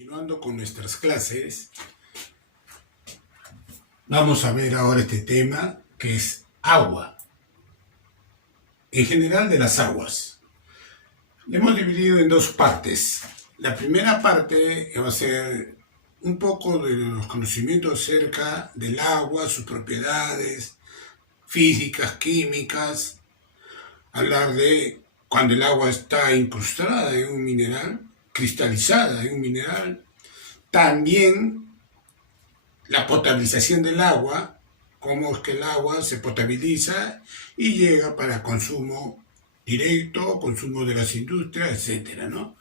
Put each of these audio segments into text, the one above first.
Continuando con nuestras clases, vamos a ver ahora este tema que es agua, en general de las aguas. Lo hemos dividido en dos partes. La primera parte va a ser un poco de los conocimientos acerca del agua, sus propiedades físicas, químicas, hablar de cuando el agua está incrustada en un mineral, cristalizada en un mineral. También la potabilización del agua, cómo es que el agua se potabiliza y llega para consumo directo, consumo de las industrias, etcétera, ¿no?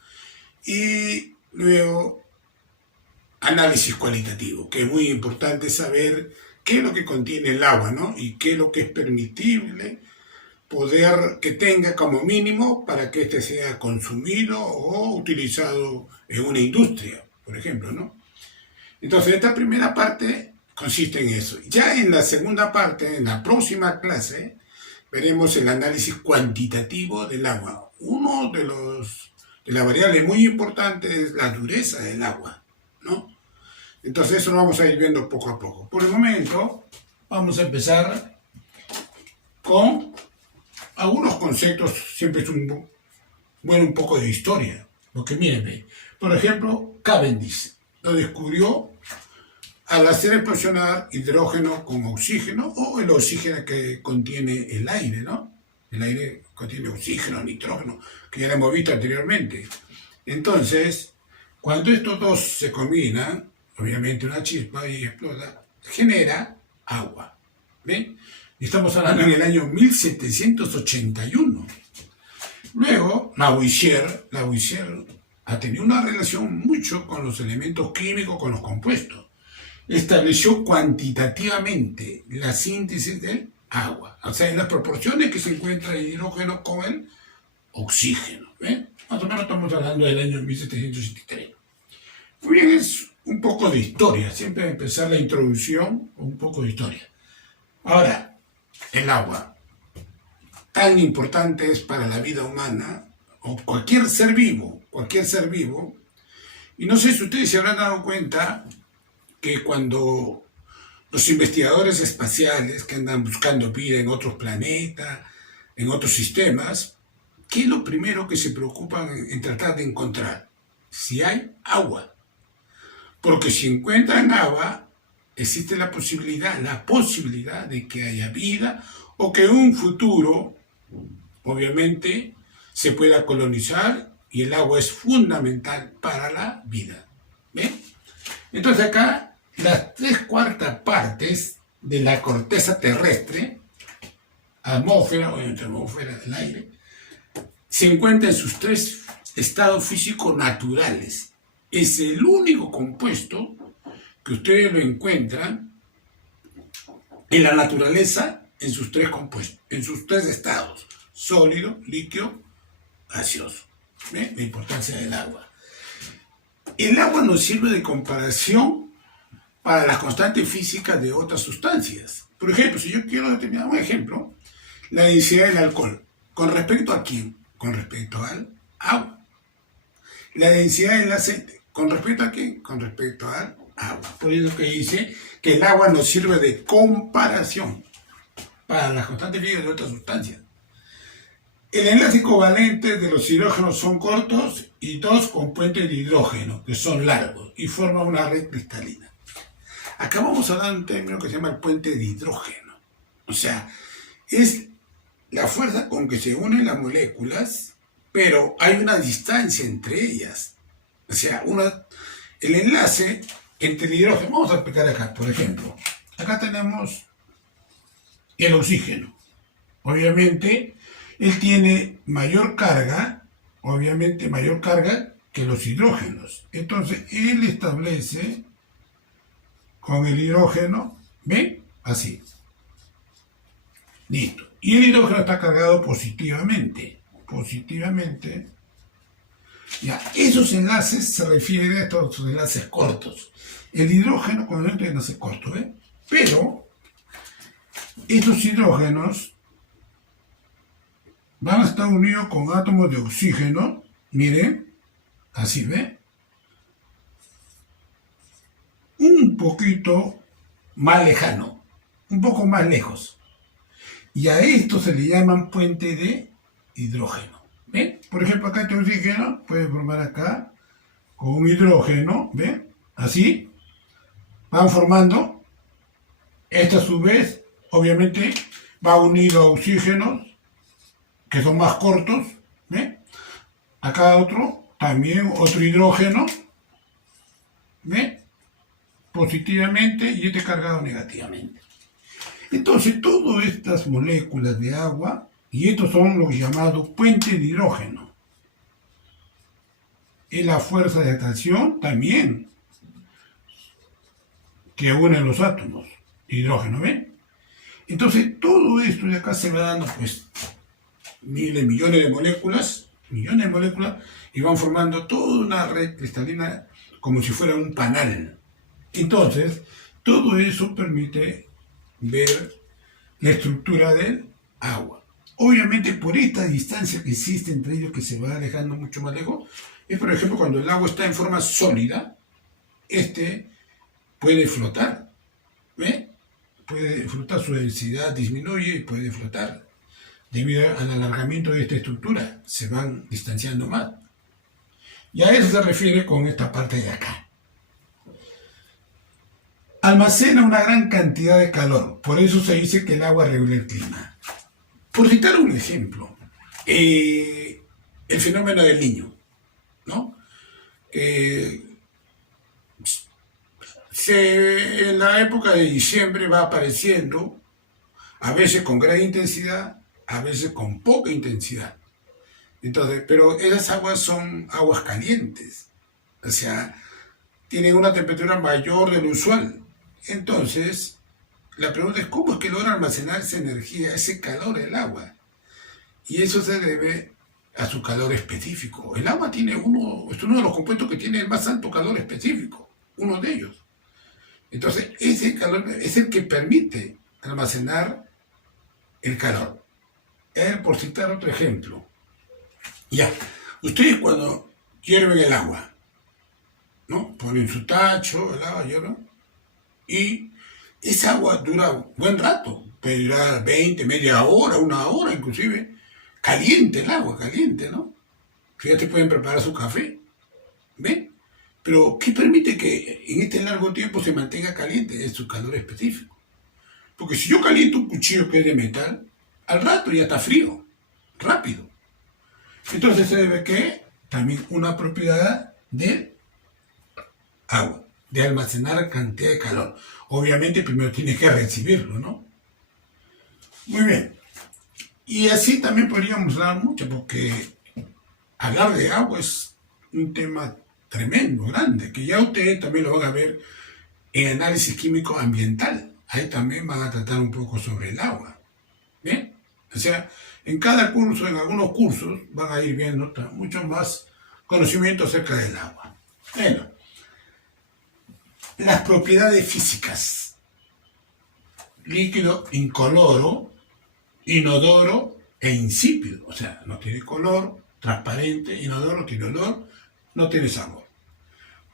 Y luego, análisis cualitativo, que es muy importante saber qué es lo que contiene el agua, ¿no? Y qué es lo que es permitible poder que tenga como mínimo para que éste sea consumido o utilizado en una industria, por ejemplo, ¿no? Entonces, esta primera parte consiste en eso. Ya en la segunda parte, en la próxima clase, veremos el análisis cuantitativo del agua. Uno de las variables muy importantes es la dureza del agua, ¿no? Entonces, eso lo vamos a ir viendo poco a poco. Por el momento, vamos a empezar con algunos conceptos. Siempre es un poco de historia. Porque miren, por ejemplo, Cavendish lo descubrió al hacer explosionar hidrógeno con oxígeno, o el oxígeno que contiene el aire, ¿no? El aire contiene oxígeno, nitrógeno, que ya lo hemos visto anteriormente. Entonces, cuando estos dos se combinan, obviamente una chispa y explota, genera agua. ¿Ven? Estamos hablando en el año 1781. Luego, Lavoisier ha tenido una relación mucho con los elementos químicos, con los compuestos. Estableció cuantitativamente la síntesis del agua, o sea, en las proporciones que se encuentra el hidrógeno con el oxígeno. ¿Ven? Más o menos estamos hablando del año 1783. Muy bien, es un poco de historia. Siempre al empezar la introducción, un poco de historia. Ahora, el agua, tan importante es para la vida humana, o cualquier ser vivo, y no sé si ustedes se habrán dado cuenta que cuando los investigadores espaciales que andan buscando vida en otros planetas, en otros sistemas, ¿qué es lo primero que se preocupan en tratar de encontrar? Si hay agua. Porque si encuentran agua, existe la posibilidad de que haya vida o que en un futuro, obviamente, se pueda colonizar, y el agua es fundamental para la vida. ¿Ven? Entonces acá, las 3/4 partes de la corteza terrestre, atmósfera o entre atmósfera del aire, se encuentran en sus 3 estados físicos naturales. Es el único compuesto que ustedes lo encuentran en la naturaleza en sus 3 compuestos, en sus 3 estados: sólido, líquido, gaseoso. ¿Ven? La importancia del agua. El agua nos sirve de comparación para las constantes físicas de otras sustancias. Por ejemplo, si yo quiero determinar un ejemplo, la densidad del alcohol. ¿Con respecto a quién? Con respecto al agua. La densidad del aceite. ¿Con respecto a quién? Con respecto al agua. Por eso que dice que el agua nos sirve de comparación para las constantes físicas de otras sustancias. El enlace covalente de los hidrógenos son cortos y 2 con puentes de hidrógeno, que son largos, y forman una red cristalina. Acá vamos a hablar de un término que se llama el puente de hidrógeno. O sea, es la fuerza con que se unen las moléculas, pero hay una distancia entre ellas. O sea, el enlace entre el hidrógeno, vamos a explicar acá, por ejemplo. Acá tenemos el oxígeno. Obviamente, él tiene mayor carga que los hidrógenos. Entonces, él establece con el hidrógeno, ¿ven? Así. Listo. Y el hidrógeno está cargado positivamente. Ya, esos enlaces se refieren a estos enlaces cortos. El hidrógeno, cuando entra en enlace corto, ¿ven? Pero, estos hidrógenos van a estar unidos con átomos de oxígeno, miren, así, ¿ven? un poquito más lejano, un poco más lejos. Y a esto se le llaman puente de hidrógeno. ¿Ven? Por ejemplo, acá este oxígeno puede formar acá con un hidrógeno, ¿ven? Así, van formando. Esta a su vez, obviamente, va unido a oxígenos que son más cortos, ¿ven? Acá otro, también otro hidrógeno, ¿ven? Positivamente y este cargado negativamente. Entonces, todas estas moléculas de agua, y estos son los llamados puentes de hidrógeno. Es la fuerza de atracción también que une los átomos de hidrógeno, ¿ven? Entonces, todo esto de acá se va dando, pues, miles, millones de moléculas, y van formando toda una red cristalina como si fuera un panal. Entonces, todo eso permite ver la estructura del agua. Obviamente, por esta distancia que existe entre ellos, que se va alejando mucho más lejos, es por ejemplo cuando el agua está en forma sólida, este puede flotar, ¿ve? Puede flotar, su densidad disminuye y puede flotar. Debido al alargamiento de esta estructura, se van distanciando más. Y a eso se refiere con esta parte de acá. Almacena una gran cantidad de calor, por eso se dice que el agua regula el clima. Por citar un ejemplo, el fenómeno del Niño, ¿no? En la época de diciembre va apareciendo, a veces con gran intensidad, a veces con poca intensidad. Entonces, pero esas aguas son aguas calientes, o sea, tienen una temperatura mayor de lo usual. Entonces, la pregunta es cómo es que logra almacenar esa energía, ese calor del agua. Y eso se debe a su calor específico. El agua tiene es uno de los compuestos que tiene el más alto calor específico, uno de ellos. Entonces, ese calor es el que permite almacenar el calor. Por citar otro ejemplo. Ya, ustedes cuando hierven el agua, ¿no? Ponen su tacho, el agua hierve, y esa agua dura buen rato, puede durar 20, media hora, una hora inclusive, caliente el agua, caliente, ¿no? Fíjate, pueden preparar su café, ¿ven? Pero, ¿qué permite que en este largo tiempo se mantenga caliente? Es su calor específico. Porque si yo caliento un cuchillo que es de metal, al rato ya está frío, rápido. Entonces se debe que también una propiedad del agua, de almacenar cantidad de calor. Obviamente primero tiene que recibirlo, ¿no? Muy bien. Y así también podríamos hablar mucho, porque hablar de agua es un tema tremendo, grande, que ya ustedes también lo van a ver en análisis químico ambiental. Ahí también van a tratar un poco sobre el agua. ¿Bien? O sea, en cada curso, en algunos cursos, van a ir viendo mucho más conocimiento acerca del agua. Bueno, las propiedades físicas. Líquido incoloro, inodoro e insípido. O sea, no tiene color, transparente, inodoro, tiene olor, no tiene sabor.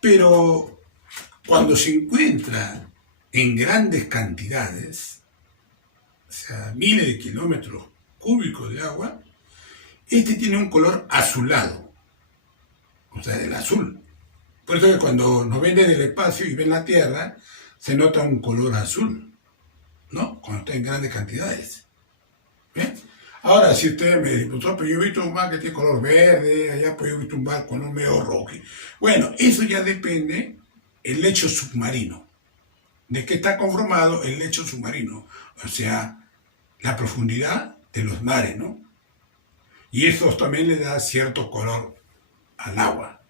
Pero cuando se encuentra en grandes cantidades, o sea, miles de kilómetros cúbicos de agua, este tiene un color azulado, o sea, del azul. Por eso que cuando nos ven desde el espacio y ven la Tierra, se nota un color azul, ¿no? Cuando está en grandes cantidades. ¿Bien? Ahora, si ustedes me dicen, pero yo he visto un mar que tiene color verde, allá pues yo he visto un mar con un medio rojo. Bueno, eso ya depende del lecho submarino. ¿De qué está conformado el lecho submarino? O sea, la profundidad de los mares, ¿no? Y eso también le da cierto color al agua.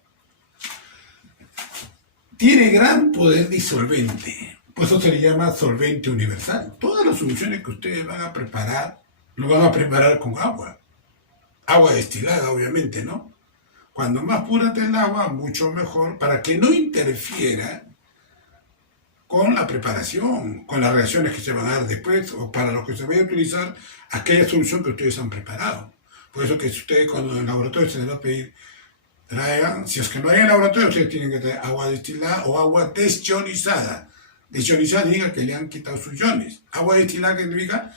Tiene gran poder disolvente, por eso se le llama solvente universal. Todas las soluciones que ustedes van a preparar, lo van a preparar con agua. Agua destilada, obviamente, ¿no? Cuando más pura esté el agua, mucho mejor, para que no interfiera con la preparación, con las reacciones que se van a dar después, o para lo que se vaya a utilizar aquella solución que ustedes han preparado. Por eso que si ustedes cuando en el laboratorio se les va a pedir traigan, si es que no hay en laboratorio, ustedes tienen que traer agua destilada o agua desionizada. Desionizada significa que le han quitado sus iones. Agua destilada, que significa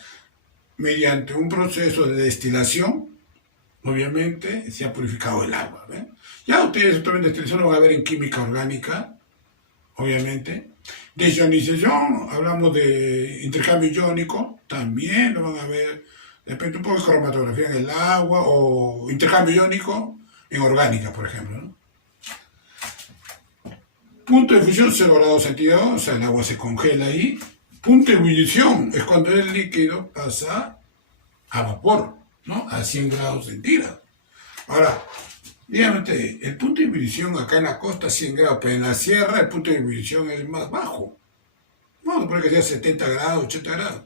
mediante un proceso de destilación, obviamente se ha purificado el agua. ¿Ven? Ya ustedes tomen destilación, lo van a ver en química orgánica, obviamente. Desionización, hablamos de intercambio iónico, también lo van a ver. Depende un poco de cromatografía en el agua o intercambio iónico en orgánica, por ejemplo, ¿no? Punto de fusión 0 grados centígrados, o sea, el agua se congela ahí. Punto de ebullición es cuando el líquido pasa a vapor, ¿no? A 100 grados centígrados. Ahora, dígame usted, el punto de ebullición acá en la costa es 100 grados, pero en la sierra el punto de ebullición es más bajo. Vamos a poner que sea 70 grados, 80 grados.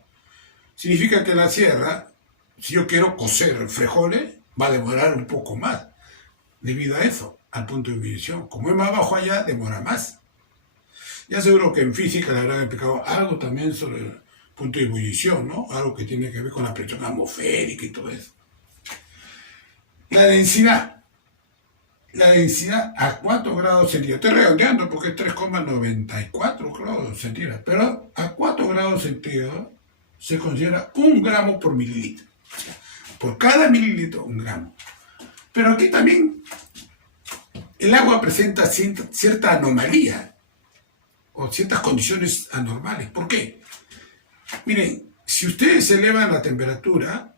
Significa que en la sierra, si yo quiero cocer frijoles, va a demorar un poco más, debido a eso, al punto de ebullición. Como es más bajo allá, demora más. Ya seguro que en física le habrán explicado algo también sobre el punto de ebullición, ¿no? Algo que tiene que ver con la presión atmosférica y todo eso. La densidad a 4 grados centígrados, estoy redondeando porque es 3,94 grados centígrados, pero a 4 grados centígrados se considera 1 gramo por mililitro. O sea, por cada mililitro, 1 gramo. Pero aquí también el agua presenta cierta anomalía o ciertas condiciones anormales. ¿Por qué? Miren, si ustedes elevan la temperatura,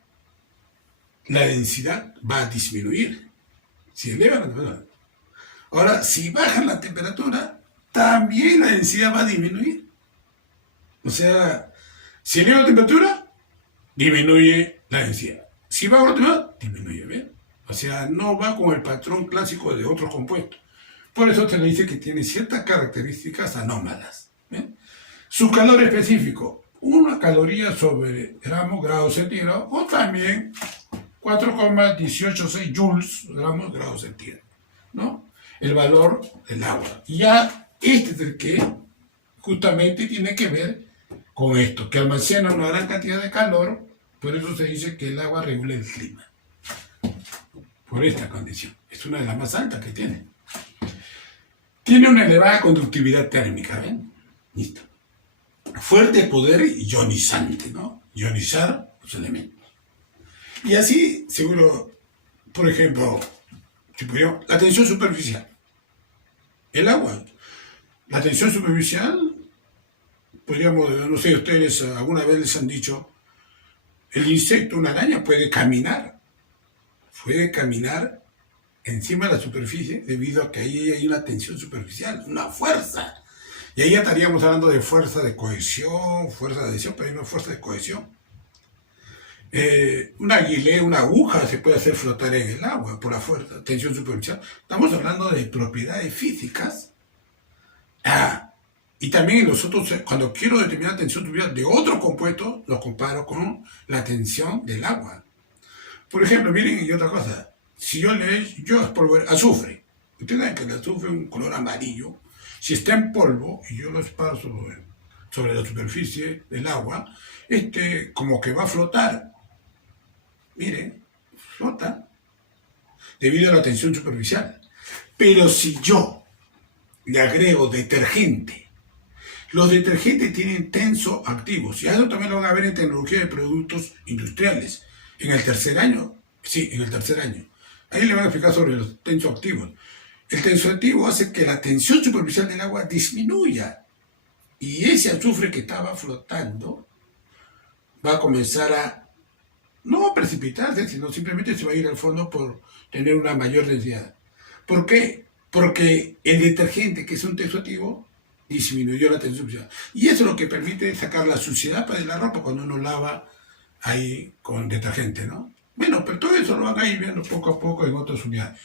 la densidad va a disminuir. Si elevan la temperatura. Ahora, si bajan la temperatura, también la densidad va a disminuir. O sea, si eleva la temperatura, disminuye la densidad. Si baja la temperatura, disminuye, ¿ven? O sea, no va con el patrón clásico de otros compuestos. Por eso se le dice que tiene ciertas características anómalas. ¿Ven? Su calor específico, 1 caloría sobre grado centígrado, o también 4,186 joules, grado centígrado, ¿no? El valor del agua. Y ya este es el que justamente tiene que ver con esto, que almacena una gran cantidad de calor, por eso se dice que el agua regula el clima. Por esta condición. Es una de las más altas que tiene. Tiene una elevada conductividad térmica, ¿ven? Listo. Fuerte poder ionizante, ¿no? Ionizar los elementos. Y así, seguro, por ejemplo, la tensión superficial. El agua. La tensión superficial, podríamos, no sé, ustedes alguna vez les han dicho, el insecto, una araña, puede caminar encima de la superficie debido a que ahí hay una tensión superficial, una fuerza. Y ahí ya estaríamos hablando de fuerza de cohesión, fuerza de adhesión, pero hay una fuerza de cohesión. Una guilea, una aguja se puede hacer flotar en el agua por la fuerza, tensión superficial. Estamos hablando de propiedades físicas. Y también nosotros, cuando quiero determinar tensión superficial de otro compuesto, lo comparo con la tensión del agua. Por ejemplo, miren, y otra cosa, si yo espolvo azufre, ustedes saben que el azufre es un color amarillo, si está en polvo y yo lo esparzo sobre la superficie del agua, como que va a flotar. Miren, flota debido a la tensión superficial. Pero si yo le agrego detergente, los detergentes tienen tensoactivos, y eso también lo van a ver en tecnología de productos industriales. En el tercer año, ahí le van a explicar sobre los tensoactivos. El tensoactivo hace que la tensión superficial del agua disminuya, y ese azufre que estaba flotando va a comenzar a no precipitarse, sino simplemente se va a ir al fondo por tener una mayor densidad. ¿Por qué? Porque el detergente, que es un tensoactivo, disminuyó la tensión superficial. Y eso es lo que permite sacar la suciedad de la ropa cuando uno lava ahí con detergente, ¿no? Bueno, pero todo eso lo van a ir viendo poco a poco en otras unidades.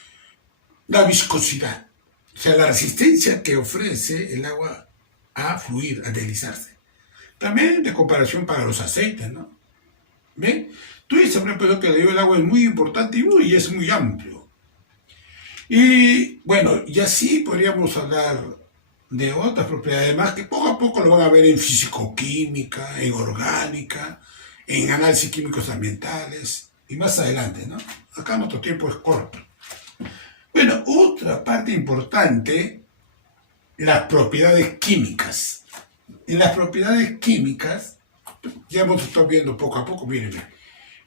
La viscosidad, o sea, la resistencia que ofrece el agua a fluir, a deslizarse. También de comparación para los aceites, ¿no? ¿Ven? Tú dices, por ejemplo, que el agua es muy importante y es muy amplio. Y bueno, y así podríamos hablar de otras propiedades más que poco a poco lo van a ver en físico-química, en orgánica, en análisis químicos ambientales y más adelante, ¿no? Acá nuestro tiempo es corto. Bueno, Bueno, otra parte importante, las propiedades químicas. En las propiedades químicas, ya hemos estado viendo poco a poco, miren,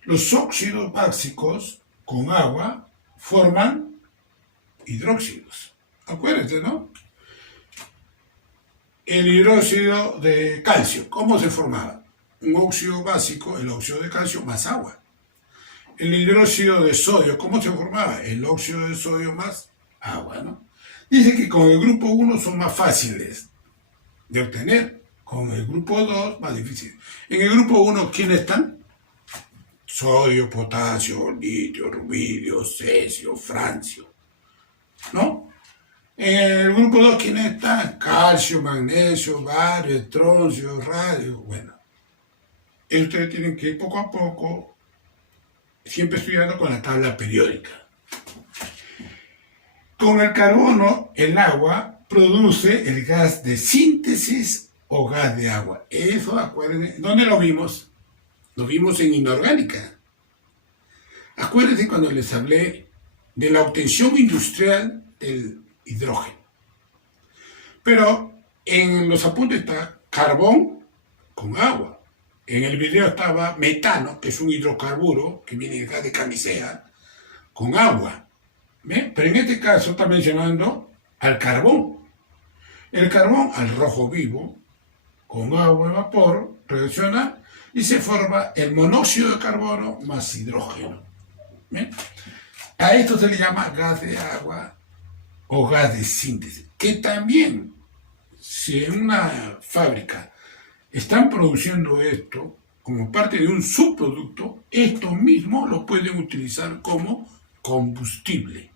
los óxidos básicos con agua forman hidróxidos. Acuérdense, ¿no? El hidróxido de calcio, ¿cómo se formaba? Un óxido básico, el óxido de calcio más agua. El hidróxido de sodio, ¿cómo se formaba? El óxido de sodio más agua, ¿no? Dice que con el grupo 1 son más fáciles de obtener, con el grupo 2 más difíciles. En el grupo 1, ¿quiénes están? Sodio, potasio, litio, rubidio, cesio, francio, ¿no? En el grupo 2, ¿quiénes están? Calcio, magnesio, bario, estroncio, radio, bueno. Ustedes tienen que ir poco a poco, siempre estudiando con la tabla periódica. Con el carbono, el agua produce el gas de síntesis o gas de agua. Eso, acuérdense, ¿dónde lo vimos? Lo vimos en inorgánica. Acuérdense cuando les hablé de la obtención industrial del hidrógeno. Pero en los apuntes está carbón con agua. En el video estaba metano, que es un hidrocarburo que viene del gas de camisea, con agua. ¿Ve? Pero en este caso está mencionando al carbón. El carbón al rojo vivo, con agua y vapor, reacciona y se forma el monóxido de carbono más hidrógeno. ¿Ve? A esto se le llama gas de agua o gas de síntesis, que también, si en una fábrica están produciendo esto como parte de un subproducto, esto mismo lo pueden utilizar como combustible.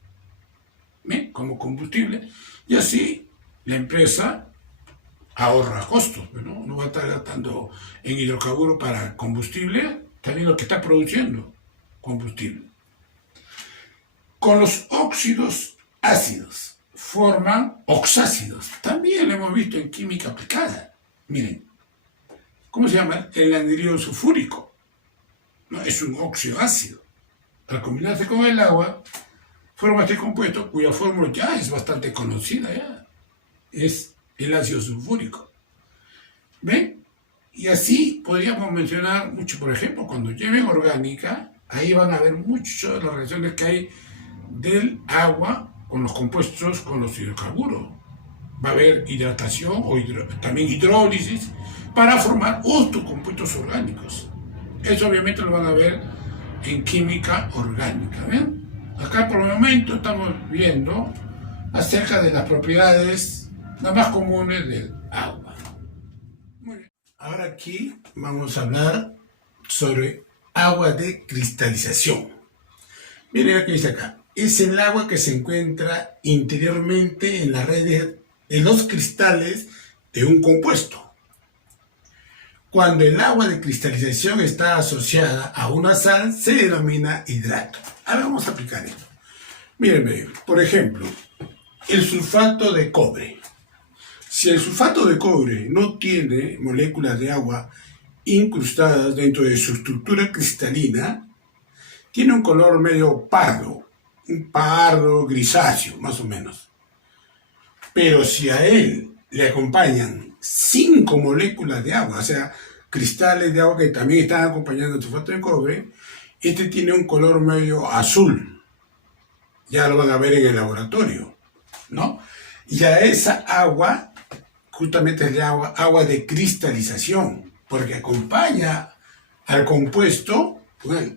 ¿Ve? Como combustible, y así la empresa ahorra costos, ¿no? No va a estar gastando en hidrocarburo para combustible, también lo que está produciendo combustible. Con los óxidos ácidos forman oxácidos, también lo hemos visto en química aplicada. Miren, ¿cómo se llama? El anhídrido sulfúrico. No, es un óxido ácido. Al combinarse con el agua, forma este compuesto cuya fórmula ya es bastante conocida, ya. Es el ácido sulfúrico. ¿Ven? Y así podríamos mencionar mucho, por ejemplo, cuando lleven orgánica, ahí van a ver muchas de las reacciones que hay del agua con los compuestos, con los hidrocarburos. Va a haber hidratación o también hidrólisis para formar otros compuestos orgánicos. Eso obviamente lo van a ver en química orgánica. ¿Ven? Acá por el momento estamos viendo acerca de las propiedades las más comunes del agua. Muy bien. Ahora aquí vamos a hablar sobre agua de cristalización. Miren lo que dice acá. Es el agua que se encuentra interiormente en las redes de los cristales de un compuesto. Cuando el agua de cristalización está asociada a una sal, se denomina hidrato. Ahora vamos a aplicar esto. Miren, por ejemplo, el sulfato de cobre. Si el sulfato de cobre no tiene moléculas de agua incrustadas dentro de su estructura cristalina, tiene un color medio pardo, un pardo grisáceo, más o menos. Pero si a él le acompañan 5 moléculas de agua, o sea, cristales de agua que también están acompañando el sulfato de cobre, este tiene un color medio azul. Ya lo van a ver en el laboratorio, ¿no? Y a esa agua, justamente es agua de cristalización, porque acompaña al compuesto, bueno,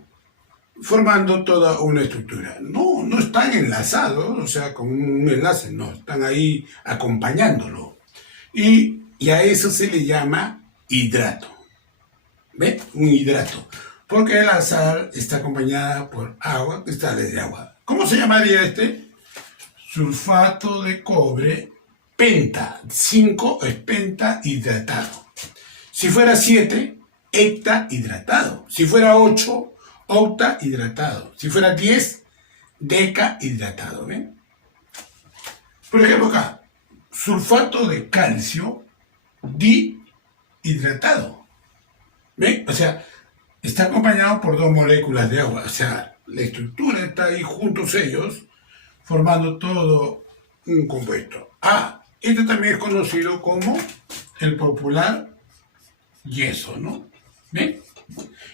formando toda una estructura. No están enlazados, o sea, con un enlace, no, están ahí acompañándolo. Y a eso se le llama hidrato. ¿Ve? Un hidrato. Porque la sal está acompañada por agua, cristales de agua. ¿Cómo se llamaría este? Sulfato de cobre penta. 5 es penta hidratado. Si fuera 7, hecta hidratado. Si fuera 8, octa hidratado. Si fuera 10, deca hidratado. ¿Ven? Por ejemplo acá, sulfato de calcio dihidratado. ¿Ven? O sea, está acompañado por 2 moléculas de agua. O sea, la estructura está ahí juntos ellos, formando todo un compuesto. Este también es conocido como el popular yeso, ¿no? ¿Ven?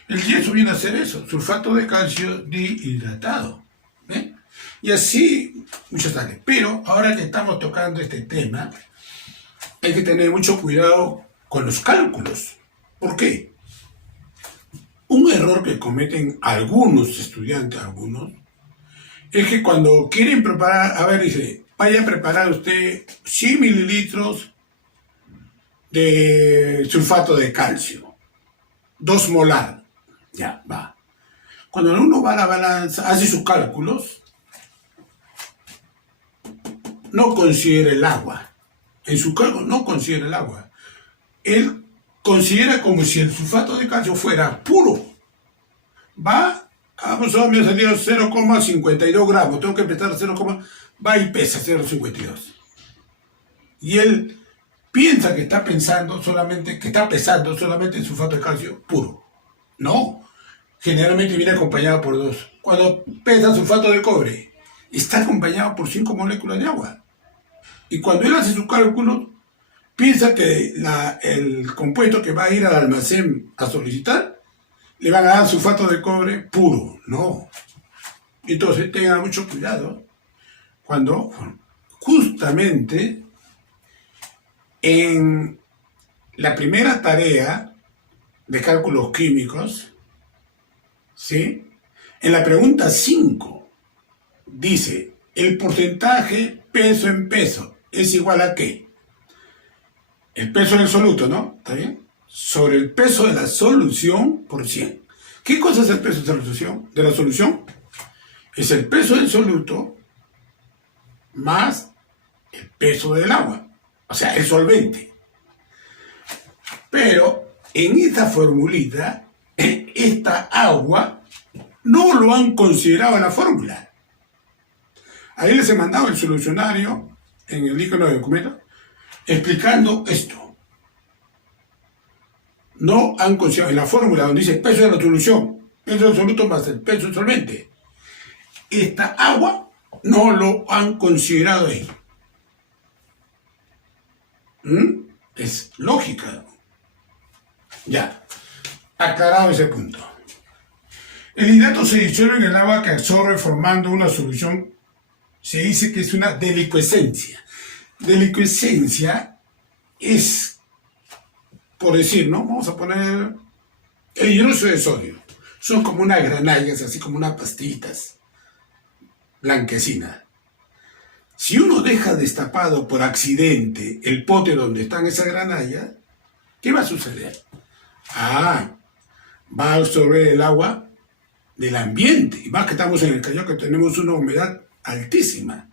El yeso viene a ser eso, sulfato de calcio dihidratado. ¿Ven? Y así muchas sales. Pero ahora que estamos tocando este tema, hay que tener mucho cuidado con los cálculos. ¿Por qué? Un error que cometen algunos estudiantes, es que cuando quieren preparar, dice, vaya a preparar usted 100 mililitros de sulfato de calcio, 2 molar, ya, va. Cuando uno va a la balanza, hace sus cálculos, no considera el agua. En su cálculo no considera el agua. Él considera como si el sulfato de calcio fuera puro. Vamos a me ha salido 0,52 gramos, tengo que pesar 0, va y pesa 0,52. Y él piensa que está pesando solamente el sulfato de calcio puro. No, generalmente viene acompañado por 2. Cuando pesa sulfato de cobre, está acompañado por 5 moléculas de agua. Y cuando él hace su cálculo, piensa que el compuesto que va a ir al almacén a solicitar, le van a dar sulfato de cobre puro. No. Entonces tengan mucho cuidado cuando justamente en la primera tarea de cálculos químicos, ¿sí? En la pregunta 5 dice, el porcentaje peso en peso es igual a ¿qué? El peso del soluto, ¿no? ¿Está bien? Sobre el peso de la solución por 100. ¿Qué cosa es el peso de la solución? Es el peso del soluto más el peso del agua, o sea, el solvente. Pero en esta formulita, esta agua no lo han considerado en la fórmula. Ahí les he mandado el solucionario en el icono de documento explicando esto. No han considerado en la fórmula donde dice peso de la solución, peso del soluto más el peso del solvente. Esta agua no lo han considerado ahí. Es lógica. Ya, aclarado ese punto. El hidrato se disuelve en el agua que absorbe formando una solución. Se dice que es una delicuescencia. Delicuescencia es, por decir, ¿no? Vamos a poner el hidróxido de sodio. Son como unas granallas, así como unas pastitas blanquecinas. Si uno deja destapado por accidente el pote donde están esas granallas, ¿qué va a suceder? Va a absorber el agua del ambiente. Y más que estamos en el Callao, que tenemos una humedad altísima,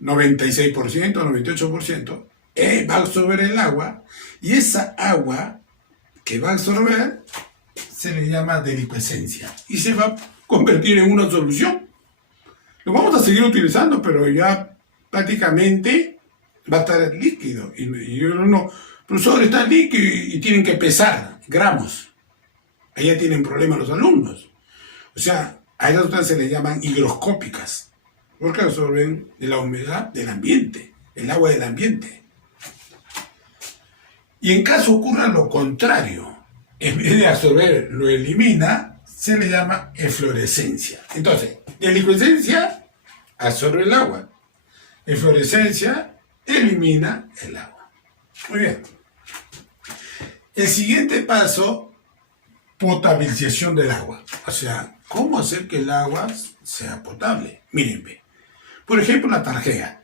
96%, 98%, va a absorber el agua, y esa agua que va a absorber se le llama delicuescencia y se va a convertir en una solución. Lo vamos a seguir utilizando, pero ya prácticamente va a estar líquido. Y uno, profesor, está líquido y tienen que pesar gramos. Ahí ya tienen problemas los alumnos. O sea, a esas sustancias se le llaman higroscópicas, porque absorben de la humedad del ambiente, el agua del ambiente. Y en caso ocurra lo contrario, en vez de absorber, lo elimina, se le llama eflorescencia. Entonces, delicuescencia absorbe el agua. Eflorescencia elimina el agua. Muy bien. El siguiente paso, potabilización del agua. O sea, ¿cómo hacer que el agua sea potable? Miren, por ejemplo, la tarjea.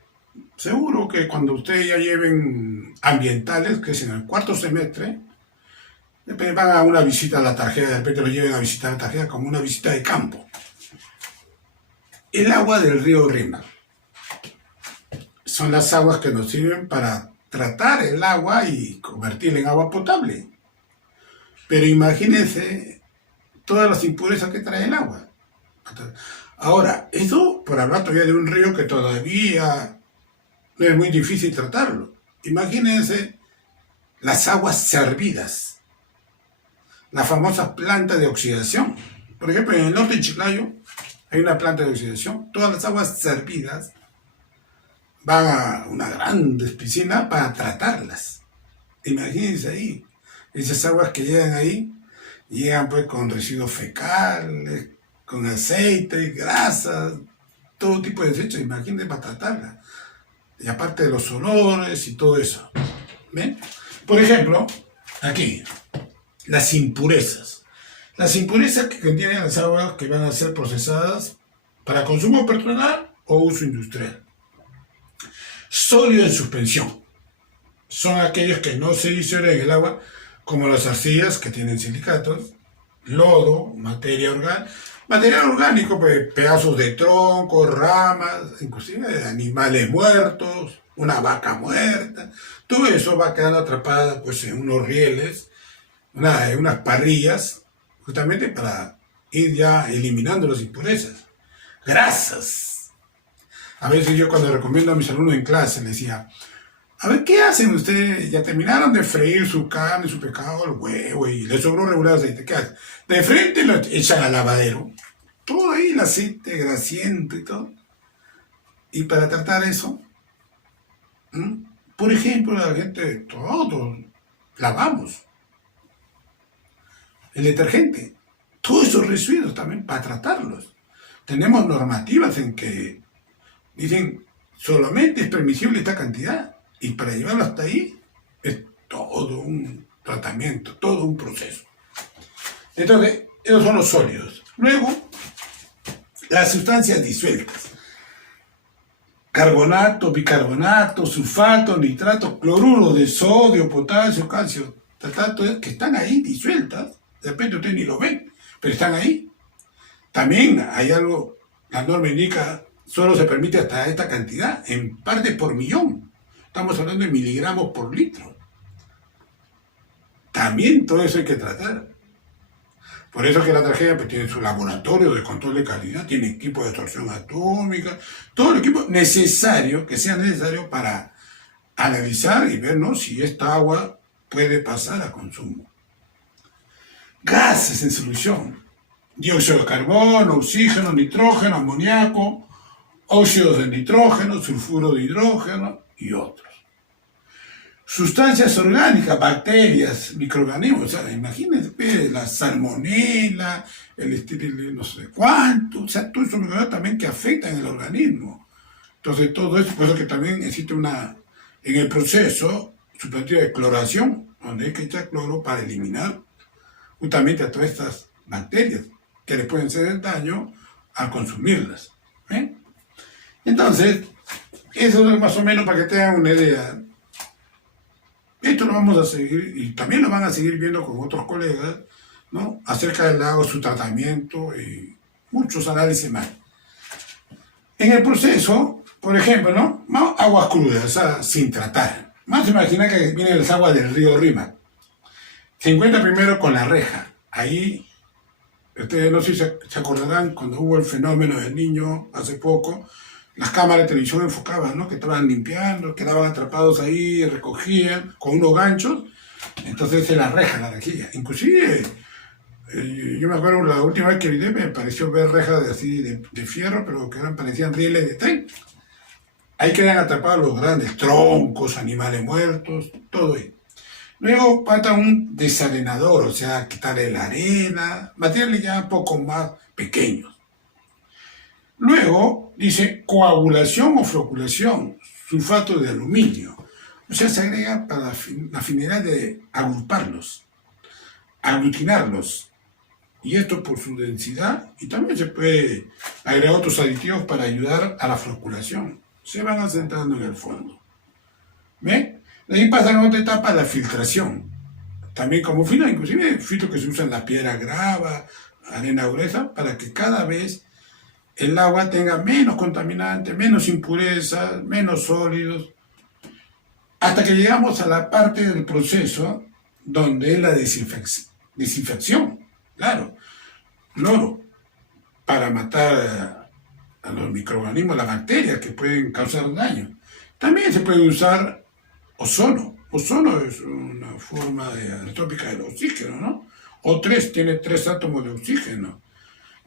Seguro que cuando ustedes ya lleven ambientales, que es en el 4º semestre, van a una visita a la tarjea, de repente lo lleven a visitar la tarjea como una visita de campo. El agua del río Rímac son las aguas que nos sirven para tratar el agua y convertirla en agua potable. Pero imagínense todas las impurezas que trae el agua. Ahora, esto por hablar todavía de un río que todavía no es muy difícil tratarlo. Imagínense las aguas servidas, la famosa planta de oxidación. Por ejemplo, en el norte de Chiclayo hay una planta de oxidación, todas las aguas servidas van a una gran piscina para tratarlas. Imagínense ahí, esas aguas que llegan ahí, llegan pues con residuos fecales, con aceite, grasas, todo tipo de desechos, imagínense para tratarlas. Y aparte de los olores y todo eso. ¿Ven? Por ejemplo, aquí, las impurezas. Las impurezas que contienen las aguas que van a ser procesadas para consumo personal o uso industrial. Sólidos en suspensión. Son aquellos que no se disuelven en el agua, como las arcillas que tienen silicatos, lodo, materia orgánica. Material orgánico, pues, pedazos de troncos, ramas, inclusive de animales muertos, una vaca muerta. Todo eso va quedando atrapada pues, en unos rieles, en unas parrillas, justamente para ir ya eliminando las impurezas. Grasas. A veces yo cuando recomiendo a mis alumnos en clase les decía, a ver, ¿qué hacen ustedes? Ya terminaron de freír su carne, su pescado, el huevo y les sobró regular aceite. ¿Qué hacen? De frente lo echan al lavadero. Todo ahí, el aceite grasiento y todo. Y para tratar eso, por ejemplo, la gente, todos lavamos. El detergente. Todos esos residuos también para tratarlos. Tenemos normativas en que dicen solamente es permisible esta cantidad. Y para llevarlo hasta ahí es todo un tratamiento, todo un proceso. Entonces, esos son los sólidos. Luego, las sustancias disueltas. Carbonato, bicarbonato, sulfato, nitrato, cloruro de sodio, potasio, calcio, que están ahí disueltas. De repente ustedes ni lo ven, pero están ahí. También hay algo, la norma indica, solo se permite hasta esta cantidad, en parte por millón. Estamos hablando de miligramos por litro. También todo eso hay que tratar. Por eso que la tragedia pues, tiene su laboratorio de control de calidad, tiene equipo de extracción atómica, todo el equipo necesario, que sea necesario para analizar y ver, ¿no?, si esta agua puede pasar a consumo. Gases en solución. Dióxido de carbono, oxígeno, nitrógeno, amoníaco, óxidos de nitrógeno, sulfuro de hidrógeno y otros. Sustancias orgánicas, bacterias, microorganismos, o sea, imagínense la salmonela, el estéril no sé cuánto, o sea, todo eso también que afectan el organismo. Entonces, todo eso, por eso que también existe en el proceso, sustantiva de cloración, donde hay que echar cloro para eliminar justamente a todas estas bacterias que les pueden hacer daño al consumirlas. Entonces, eso es más o menos para que tengan una idea. Esto lo vamos a seguir, y también lo van a seguir viendo con otros colegas, ¿no?, acerca del agua, su tratamiento y muchos análisis más. En el proceso, por ejemplo, ¿no?, aguas crudas, o sea, sin tratar. Vamos a imaginar que vienen las aguas del río Rímac. Se encuentra primero con la reja. Ahí, ustedes no sé si se acordarán cuando hubo el fenómeno del Niño hace poco, las cámaras de televisión enfocaban, ¿no?, que estaban limpiando, quedaban atrapados ahí, recogían con unos ganchos, entonces se la reja, la rejilla. Inclusive, yo me acuerdo la última vez que vi, me pareció ver rejas así de fierro, pero que parecían rieles de tren. Ahí quedan atrapados los grandes troncos, animales muertos, todo ahí. Luego falta un desalenador, o sea, quitarle la arena, materiales ya un poco más pequeños. Luego dice coagulación o floculación, sulfato de aluminio. O sea, se agrega para la finalidad de agruparlos, aglutinarlos. Y esto por su densidad. Y también se puede agregar otros aditivos para ayudar a la floculación. Se van asentando en el fondo. ¿Ven? De ahí pasan a otra etapa, la filtración. También como filtro, inclusive filtros que se usan en la piedra grava, arena gruesa, para que cada vez el agua tenga menos contaminantes, menos impurezas, menos sólidos, hasta que llegamos a la parte del proceso donde es la desinfección, claro, cloro, para matar a los microorganismos, las bacterias que pueden causar daño. También se puede usar ozono. Ozono es una forma atópica del oxígeno, ¿no? O3 tiene 3 átomos de oxígeno.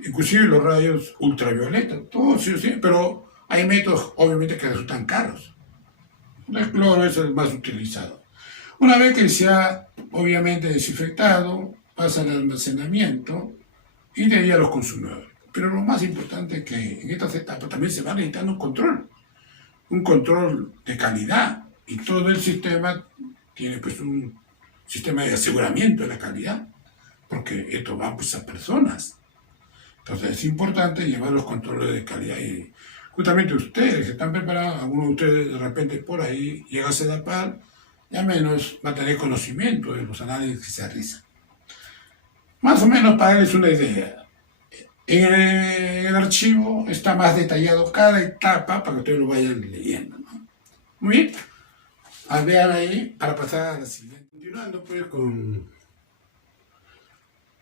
inclusive los rayos ultravioletas, todo sí, sí, pero hay métodos obviamente que resultan caros. El cloro es el más utilizado. Una vez que se ha obviamente desinfectado, pasa al almacenamiento y de ahí a los consumidores. Pero lo más importante es que en estas etapas también se va necesitando un control de calidad, y todo el sistema tiene pues un sistema de aseguramiento de la calidad, porque esto va pues a personas. Entonces es importante llevar los controles de calidad, y justamente ustedes están preparados, algunos de ustedes de repente por ahí llega a CEDAPAL, ya menos va a tener conocimiento de los análisis que se realizan. Más o menos para darles una idea, en el archivo está más detallado cada etapa para que ustedes lo vayan leyendo, ¿no? Muy bien, vean ahí para pasar a la siguiente. Continuando pues con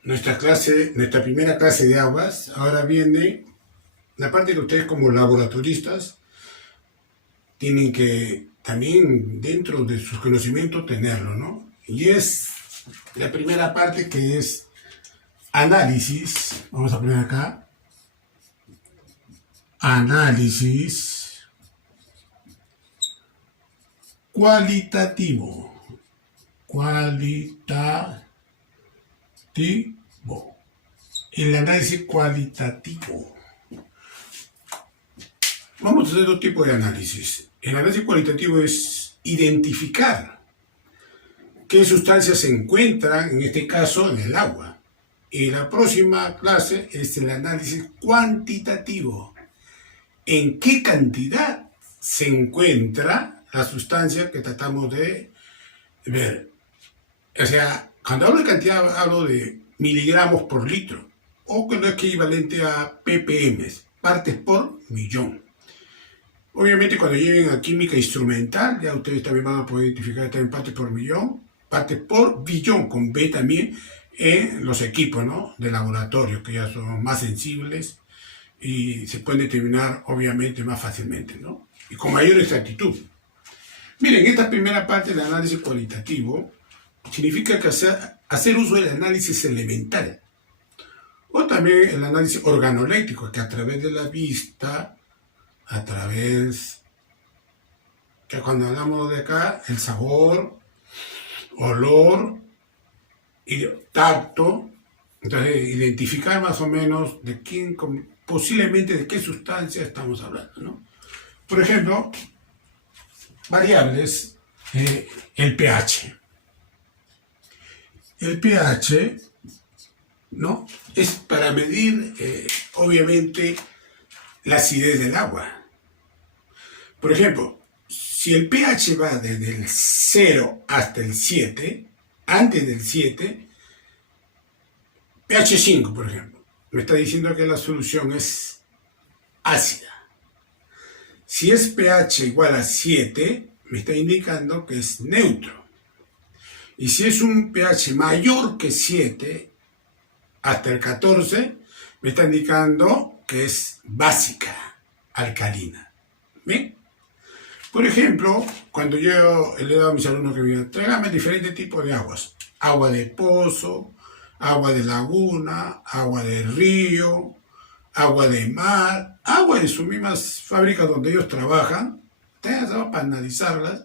nuestra clase, nuestra primera clase de aguas, ahora viene la parte que ustedes como laboratoristas tienen que también dentro de sus conocimientos tenerlo, ¿no? Y es la primera parte que es análisis, vamos a poner acá, análisis cualitativo, el análisis cualitativo. Vamos a hacer dos tipos de análisis. El análisis cualitativo es identificar qué sustancias se encuentran, en este caso, en el agua. Y la próxima clase es el análisis cuantitativo. ¿En qué cantidad se encuentra la sustancia que tratamos de ver? O sea, cuando hablo de cantidad, hablo de miligramos por litro, o que no es equivalente a ppm, partes por millón. Obviamente cuando lleguen a química instrumental, ya ustedes también van a poder identificar también partes por millón, partes por billón, con B también, en los equipos, ¿no?, de laboratorio, que ya son más sensibles y se pueden determinar obviamente más fácilmente, ¿no?, y con mayor exactitud. Miren, esta primera parte del análisis cualitativo significa que hacer uso del análisis elemental, o también el análisis organoléctrico, que a través de la vista, a través, que cuando hablamos de acá, el sabor, olor y tacto, entonces identificar más o menos de quién, posiblemente de qué sustancia estamos hablando, ¿no? Por ejemplo, variables, el pH. El pH, ¿no?, es para medir, obviamente, la acidez del agua. Por ejemplo, si el pH va desde el 0 hasta el 7, antes del 7, pH 5, por ejemplo, me está diciendo que la solución es ácida. Si es pH igual a 7, me está indicando que es neutro. Y si es un pH mayor que 7, hasta el 14, me está indicando que es básica, alcalina. ¿Bien? Por ejemplo, cuando yo le he dado a mis alumnos que me digan, tráigame diferentes tipos de aguas. Agua de pozo, agua de laguna, agua de río, agua de mar, agua de sus mismas fábricas donde ellos trabajan, para analizarlas,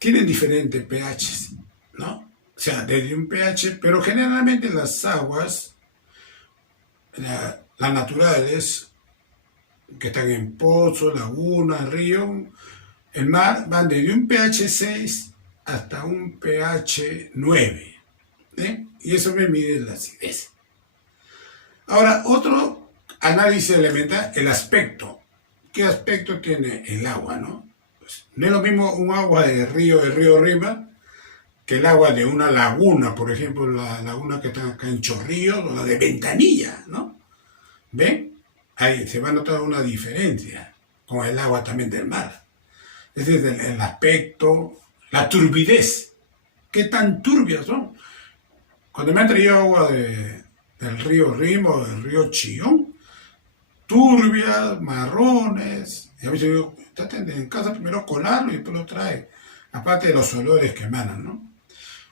tienen diferentes pHs, ¿no? O sea, desde un pH, pero generalmente las aguas, las naturales, que están en pozo, laguna, río, el mar, van desde un pH 6 hasta un pH 9, y eso me mide la acidez. Ahora, otro análisis elemental, el aspecto. ¿Qué aspecto tiene el agua, no? Pues, no es lo mismo un agua de río arriba, que el agua de una laguna, por ejemplo, la laguna que está acá en Chorrillos, o la de Ventanilla, ¿no? ¿Ven? Ahí se va a notar una diferencia con el agua también del mar. Es decir, el aspecto, la turbidez. ¿Qué tan turbias son? Cuando me han traído agua del río Rimo o del río Chillón, turbias, marrones, y a veces digo, traten en casa primero colarlo y después lo trae, aparte de los olores que emanan, ¿no?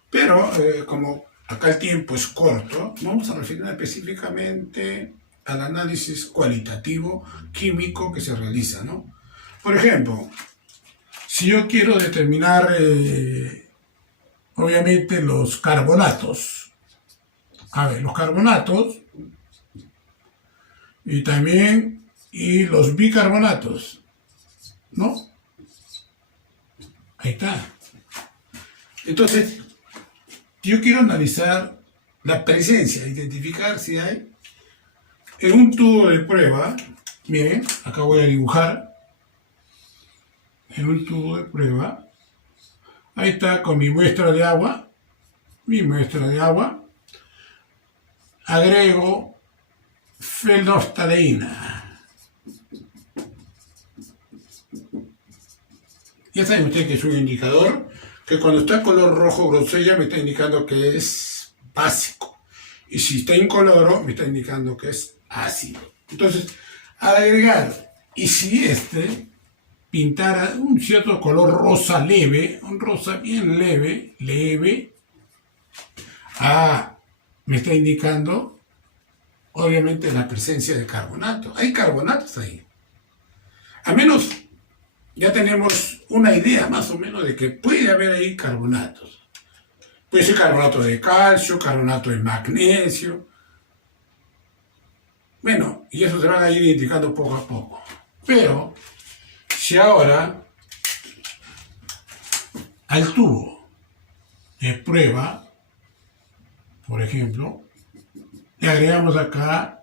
Pero como acá el tiempo es corto, vamos a referirnos específicamente al análisis cualitativo químico que se realiza, ¿no? Por ejemplo, si yo quiero determinar, obviamente, los carbonatos. A ver, los carbonatos y también los bicarbonatos, ¿no? Ahí está. Entonces, yo quiero analizar la presencia, identificar si hay en un tubo de prueba. Miren, acá voy a dibujar en un tubo de prueba. Ahí está con mi muestra de agua. Agrego fenolftaleína. Ya saben ustedes que es un indicador que cuando está color rojo grosella me está indicando que es básico. Y si está incoloro me está indicando que es ácido. Entonces, al agregar, y si pintara un cierto color rosa leve, un rosa bien leve, me está indicando, obviamente, la presencia de carbonato. Hay carbonatos ahí. A menos ya tenemos una idea más o menos de que puede haber ahí carbonatos. Puede ser carbonato de calcio, carbonato de magnesio. Bueno, y eso se van a ir identificando poco a poco. Pero, si ahora al tubo de prueba, por ejemplo, le agregamos acá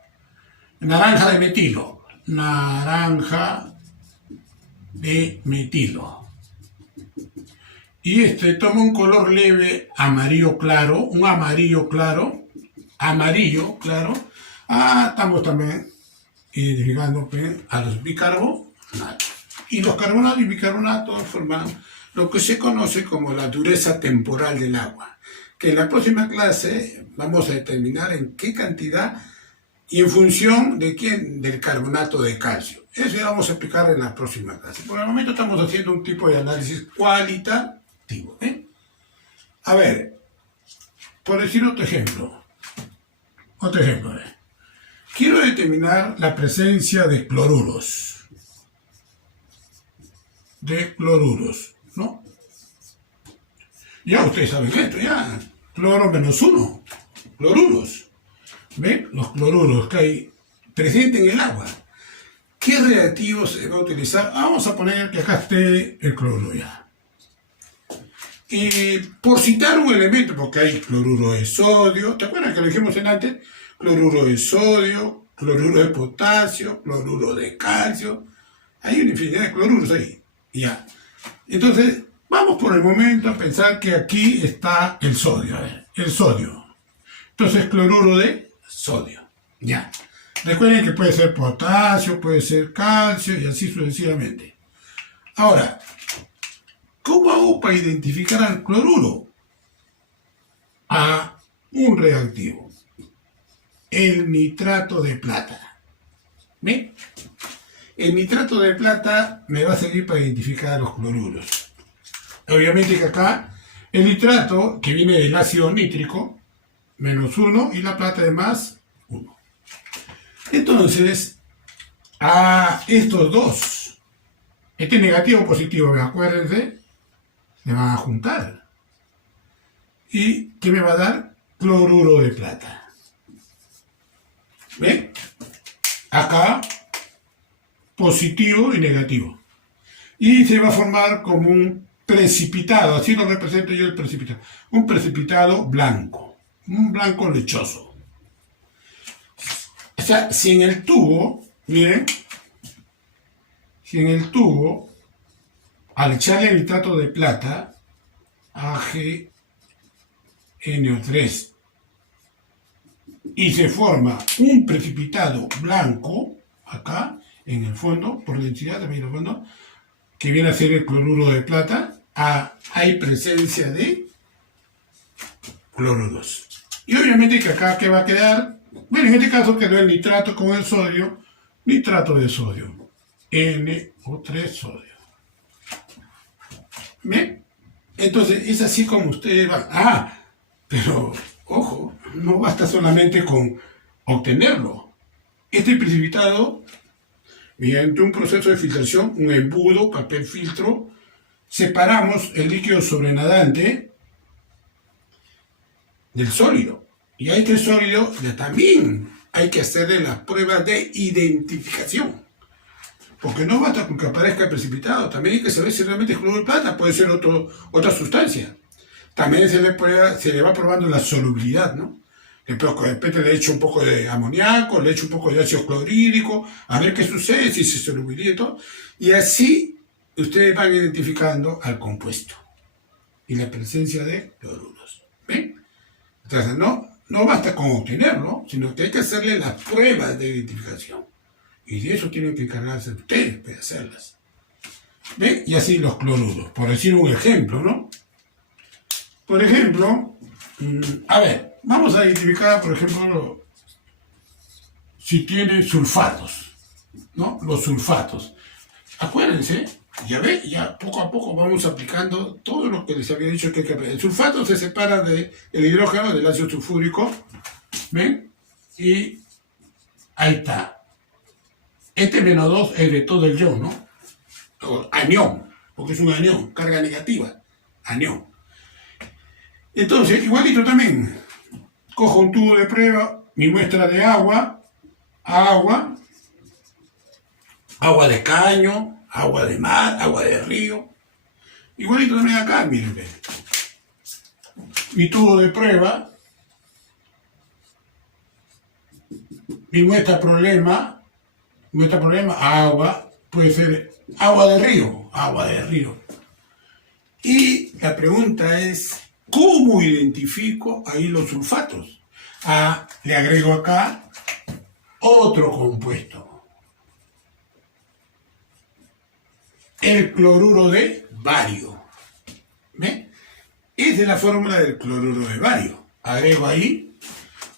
naranja de metilo. Y toma un color leve amarillo claro, estamos también identificando a los bicarbonatos. Y los carbonatos y bicarbonatos forman lo que se conoce como la dureza temporal del agua, que en la próxima clase vamos a determinar en qué cantidad y en función de del carbonato de calcio. Eso ya vamos a explicar en la próxima clase. Por el momento estamos haciendo un tipo de análisis cualitativo. A ver, por decir otro ejemplo. Quiero determinar la presencia de cloruros. ¿No? Ya ustedes saben esto, ya. Cloro -1. Cloruros. ¿Ven? Los cloruros que hay presentes en el agua. ¿Qué reactivo se va a utilizar? Vamos a poner que acá esté el cloruro ya. Y por citar un elemento, porque hay cloruro de sodio, ¿te acuerdas que lo dijimos antes? Cloruro de sodio, cloruro de potasio, cloruro de calcio. Hay una infinidad de cloruros ahí. Ya. Entonces, vamos por el momento a pensar que aquí está el sodio. A ver, el sodio. Entonces, cloruro de sodio. Ya. Recuerden que puede ser potasio, puede ser calcio y así sucesivamente. Ahora, ¿cómo hago para identificar al cloruro? A un reactivo. El nitrato de plata. ¿Ven? El nitrato de plata me va a servir para identificar a los cloruros. Obviamente que acá el nitrato, que viene del ácido nítrico, -1, y la plata de +1. Entonces, a estos dos, negativo o positivo, acuérdense, se van a juntar. ¿Y qué me va a dar? Cloruro de plata. ¿Ven? Acá, positivo y negativo. Y se va a formar como un precipitado, así lo represento yo el precipitado. Un precipitado blanco, un blanco lechoso. O sea, si en el tubo, miren, al echarle el nitrato de plata, AgNO3, y se forma un precipitado blanco, acá, en el fondo, por densidad también en el fondo, que viene a ser el cloruro de plata, hay presencia de cloruros. Y obviamente que acá, ¿qué va a quedar? Bueno, en este caso quedó el nitrato con el sodio, nitrato de sodio, NO3 sodio. ¿Ven? Entonces, es así como ustedes van. Pero, ojo, no basta solamente con obtenerlo. Este precipitado, mediante un proceso de filtración, un embudo, papel filtro, separamos el líquido sobrenadante del sólido. Y a este sólido también hay que hacerle las pruebas de identificación. Porque no basta con que aparezca el precipitado, también hay que saber si realmente es cloruro de plata, puede ser otra sustancia. También se le va probando la solubilidad, ¿no? De repente le echo un poco de amoníaco, le echo un poco de ácido clorhídrico, a ver qué sucede, si se solubiliza y todo. Y así ustedes van identificando al compuesto y la presencia de cloruros. ¿Ven? Entonces, no basta con obtenerlo, sino que hay que hacerle las pruebas de identificación. Y de eso tienen que encargarse ustedes de hacerlas. ¿Ven? Y así los cloruros, por decir un ejemplo, ¿no? Por ejemplo, a ver, vamos a identificar, por ejemplo, si tiene sulfatos, ¿no? Los sulfatos. Acuérdense, ya ve, ya poco a poco vamos aplicando todo lo que les había dicho que hay que aplicar. El sulfato se separa del hidrógeno, del ácido sulfúrico, ¿ven? Y ahí está. Este menos 2 es de todo el ion, ¿no? O anión, porque es un anión, carga negativa, anión. Entonces, igualito también, cojo un tubo de prueba, mi muestra de agua de caño, agua de mar, agua de río. Igualito también acá, miren, mi tubo de prueba, mi muestra problema, agua, puede ser agua de río. Y la pregunta es, ¿cómo identifico ahí los sulfatos? Le agrego acá otro compuesto. El cloruro de bario. ¿Ven? Esa es la fórmula del cloruro de bario. Agrego ahí.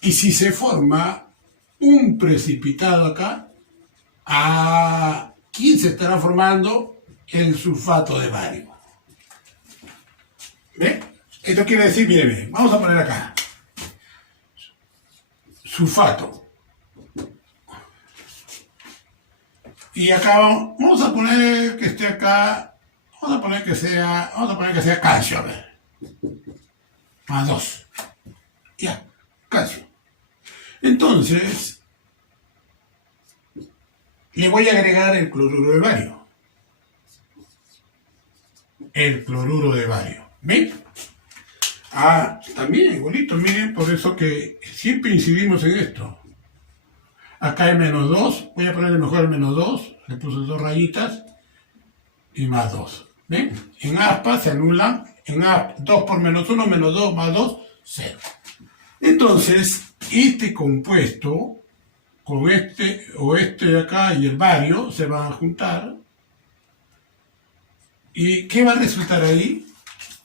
Y si se forma un precipitado acá, aquí se estará formando el sulfato de bario. ¿Ven? Esto quiere decir, miren, vamos a poner acá. Sulfato. Y acá vamos a poner que esté acá, vamos a poner que sea calcio, a ver. Más 2. Ya, calcio. Entonces, le voy a agregar el cloruro de bario. El cloruro de bario. ¿Ven? También igualito, miren, por eso que siempre incidimos en esto. Acá hay menos 2, voy a ponerle mejor el menos 2, le puse 2 rayitas y más 2. ¿Ven? En aspa se anulan, en aspa 2 por menos 1, menos 2 más 2, 0. Entonces, este compuesto, con este o este de acá y el bario, se van a juntar. ¿Y qué va a resultar ahí?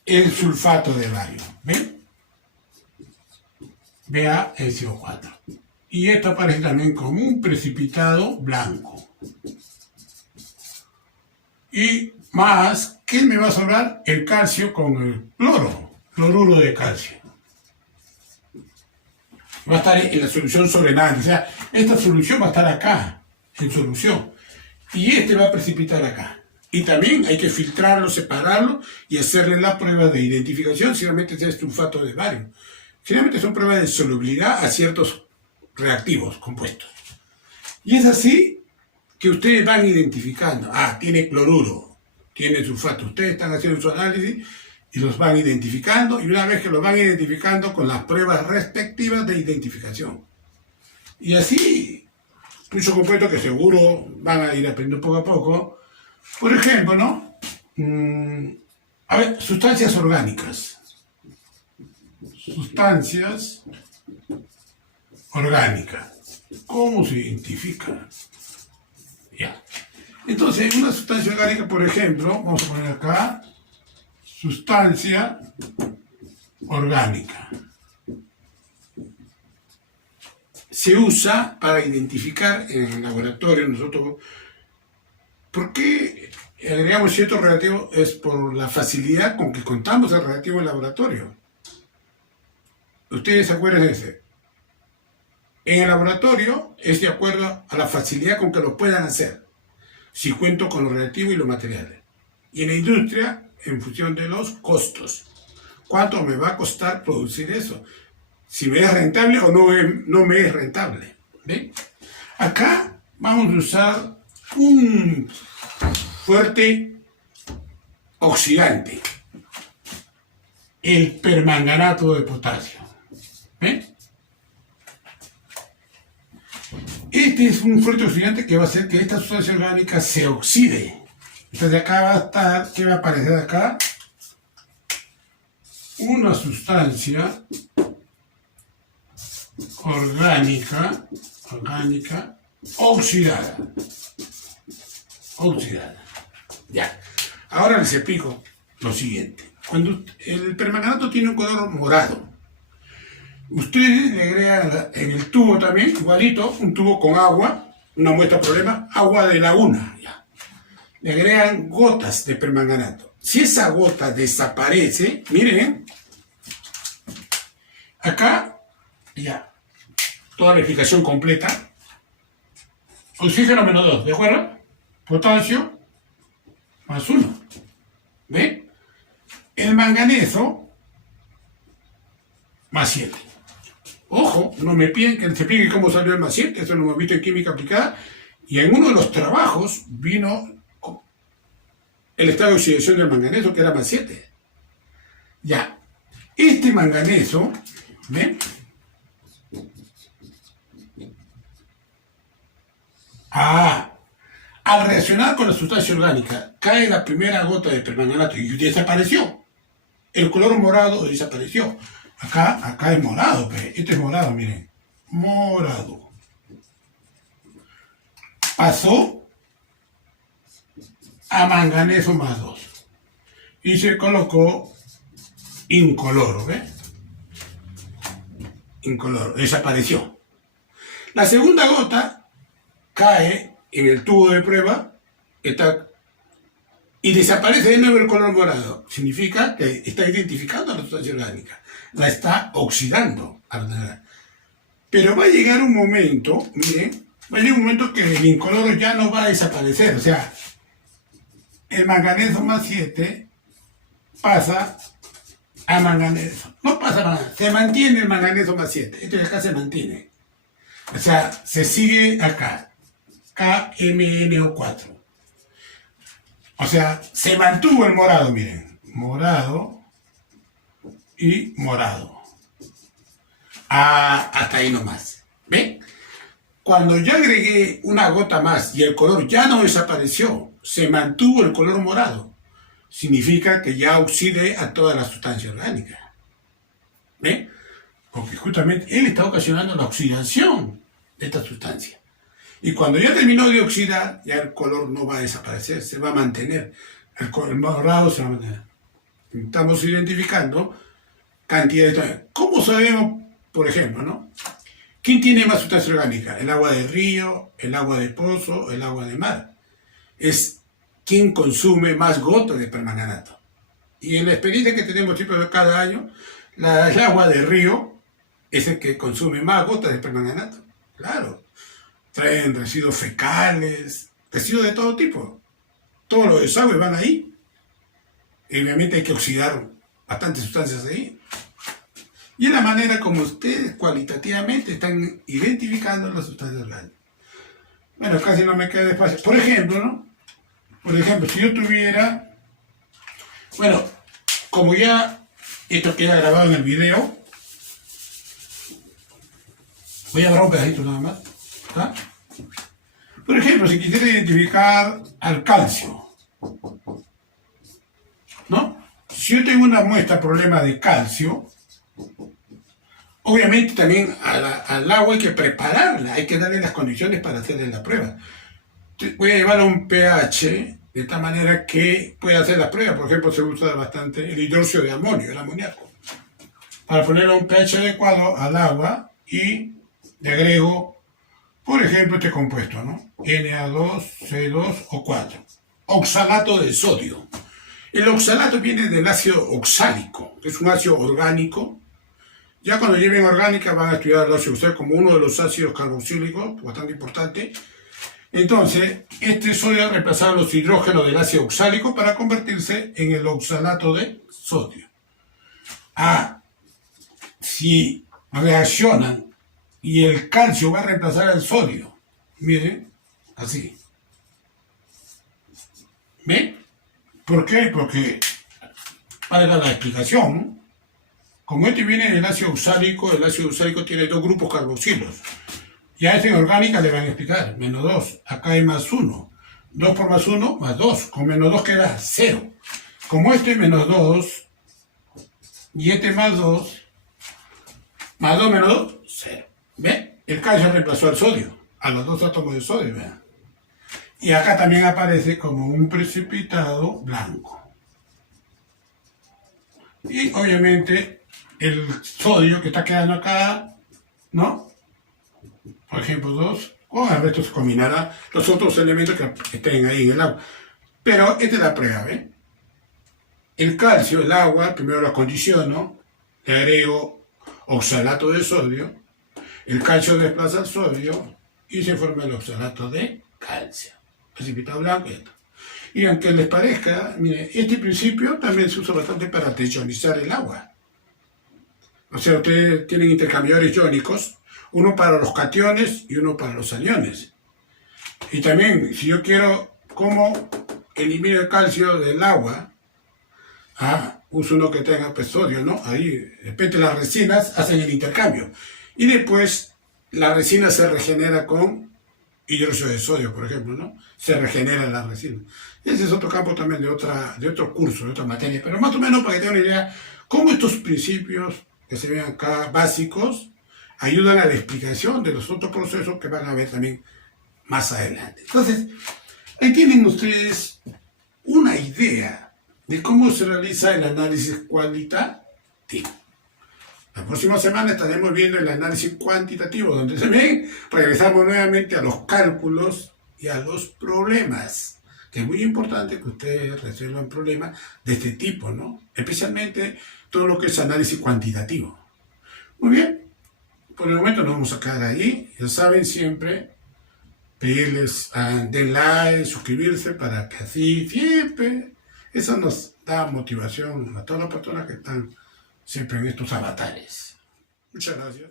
El sulfato de bario. ¿Ven? BaSO4. Y esto aparece también como un precipitado blanco. Y más, ¿qué me va a sobrar? El calcio con el cloruro de calcio. Va a estar en la solución sobrenadante. O sea, esta solución va a estar acá, en solución. Y este va a precipitar acá. Y también hay que filtrarlo, separarlo y hacerle la prueba de identificación si realmente es sulfato de bario. Generalmente son pruebas de solubilidad a ciertos reactivos compuestos. Y es así que ustedes van identificando. Tiene cloruro, tiene sulfato. Ustedes están haciendo su análisis y los van identificando. Y una vez que los van identificando con las pruebas respectivas de identificación. Y así, muchos compuestos que seguro van a ir aprendiendo poco a poco. Por ejemplo, ¿no? Sustancias orgánicas. Sustancias orgánicas. ¿Cómo se identifican? Ya. Entonces, una sustancia orgánica, por ejemplo, vamos a poner acá, sustancia orgánica. Se usa para identificar en el laboratorio nosotros. ¿Por qué agregamos ciertos reactivos? Es por la facilidad con que contamos el reactivo en laboratorio. Ustedes se acuerdan de ese. En el laboratorio es de acuerdo a la facilidad con que lo puedan hacer, si cuento con lo relativo y los materiales. Y en la industria, en función de los costos. ¿Cuánto me va a costar producir eso? Si me es rentable o no me es rentable. ¿Ven? Acá vamos a usar un fuerte oxidante, el permanganato de potasio. ¿Ven? Este es un fuerte oxidante que va a hacer que esta sustancia orgánica se oxide. Entonces acá va a estar, ¿qué va a aparecer acá? Una sustancia orgánica oxidada. Ya. Ahora les explico lo siguiente. Cuando el permanganato tiene un color morado, ustedes le agregan en el tubo también, igualito, un tubo con agua, una muestra problema, agua de laguna, ya. Le agregan gotas de permanganato. Si esa gota desaparece, miren, acá, ya, toda la explicación completa. Oxígeno menos 2, ¿de acuerdo? Potasio más 1. ¿Ve? El manganeso más 7. Ojo, no me piden que les explique cómo salió el más 7, eso lo hemos visto en química aplicada. Y en uno de los trabajos vino el estado de oxidación del manganeso, que era más 7. Ya, este manganeso, ¿ven? Al reaccionar con la sustancia orgánica, cae la primera gota de permanganato y desapareció. El color morado desapareció. Acá es morado, pues. Este es morado, miren. Morado. Pasó a manganeso más 2. Y se colocó incoloro, ¿ves? Incoloro. Desapareció. La segunda gota cae en el tubo de prueba y desaparece de nuevo el color morado. Significa que está identificando la sustancia orgánica. La está oxidando. Pero va a llegar un momento, miren, va a llegar un momento que el incoloro ya no va a desaparecer. O sea, el manganeso más 7 pasa a manganeso. No pasa nada, se mantiene el manganeso más 7. Esto de acá se mantiene. O sea, se sigue acá. KMnO4. O sea, se mantuvo el morado, miren. Morado y morado. Hasta ahí nomás. ¿Ven? Cuando yo agregué una gota más y el color ya no desapareció, se mantuvo el color morado. Significa que ya oxide a toda la sustancia orgánica. ¿Ven? Porque justamente él está ocasionando la oxidación de esta sustancia. Y cuando ya terminó de oxidar, ya el color no va a desaparecer, se va a mantener. El morado se va a mantener. Estamos identificando cantidad de... ¿Cómo sabemos, por ejemplo, no? ¿Quién tiene más sustancia orgánica? ¿El agua de río, el agua de pozo, el agua de mar? Es quien consume más gotas de permanganato. Y en la experiencia que tenemos siempre cada año, el agua de río es el que consume más gotas de permanganato. Claro. Traen residuos fecales, residuos de todo tipo. Todos los desagües van ahí. Y obviamente hay que oxidar bastantes sustancias ahí. Y es la manera como ustedes cualitativamente están identificando las sustancias orgánicas. Bueno, casi no me queda despacio. Por ejemplo, ¿no? Por ejemplo, si yo tuviera... Bueno, como ya esto queda grabado en el video, voy a agarrar un pedacito nada más. ¿Ah? Por ejemplo, si quisiera identificar al calcio, ¿no? Si yo tengo una muestra problema de calcio, obviamente también al agua hay que prepararla, hay que darle las condiciones para hacerle la prueba. Voy a llevar a un pH de tal manera que pueda hacer la prueba. Por ejemplo, se usa bastante el hidróxido de amonio, el amoníaco, para ponerle un pH adecuado al agua y le agrego, por ejemplo, este compuesto, ¿no? Na2, C2O4. Oxalato de sodio. El oxalato viene del ácido oxálico, que es un ácido orgánico Ya cuando lleven orgánica van a estudiar el ácido oxálico como uno de los ácidos carboxílicos, bastante importante. Entonces, este sodio va a reemplazar los hidrógenos del ácido oxálico para convertirse en el oxalato de sodio. Si reaccionan y el calcio va a reemplazar el sodio, miren, así. ¿Ven? ¿Por qué? Porque, para dar la explicación, como este viene del ácido oxálico, el ácido oxálico tiene dos grupos carboxilos. Ya en orgánica le van a explicar, menos 2, acá hay más 1. 2 por más 1, más 2. Con menos 2 queda 0. Como este es menos 2, y este más 2 menos 2, 0. ¿Ven? El calcio reemplazó al sodio, a los dos átomos de sodio, vean. Y acá también aparece como un precipitado blanco. Y obviamente el sodio que está quedando acá, ¿no? Por ejemplo, 2, con el resto se combinará los otros elementos que estén ahí en el agua. Pero esta es la prueba, ¿ven? El calcio, el agua, primero lo acondiciono, le agrego oxalato de sodio, el calcio desplaza el sodio y se forma el oxalato de calcio. Precipitado blanco y esto. Y aunque les parezca, miren, este principio también se usa bastante para desionizar el agua. O sea, ustedes tienen intercambiadores iónicos, uno para los cationes y uno para los aniones. Y también, si yo quiero cómo elimino el calcio del agua, uso uno que tenga pues, sodio, ¿no? Ahí, de repente las resinas hacen el intercambio. Y después la resina se regenera con hidróxido de sodio, por ejemplo, ¿no? Se regenera la resina. Ese es otro campo también de otro curso, de otra materia. Pero más o menos para que tengan una idea, cómo estos principios que se ven acá básicos ayudan a la explicación de los otros procesos que van a ver también más adelante. Entonces, ahí tienen ustedes una idea de cómo se realiza el análisis cualitativo. La próxima semana estaremos viendo el análisis cuantitativo, donde se ven, regresamos nuevamente a los cálculos y a los problemas, que es muy importante que ustedes resuelvan problemas de este tipo, ¿no? Especialmente todo lo que es análisis cuantitativo. Muy bien, por el momento nos vamos a quedar ahí. Ya saben, siempre pedirles den like, suscribirse para que así siempre, eso nos da motivación a todas las personas que están siempre en estos avatares. Muchas gracias.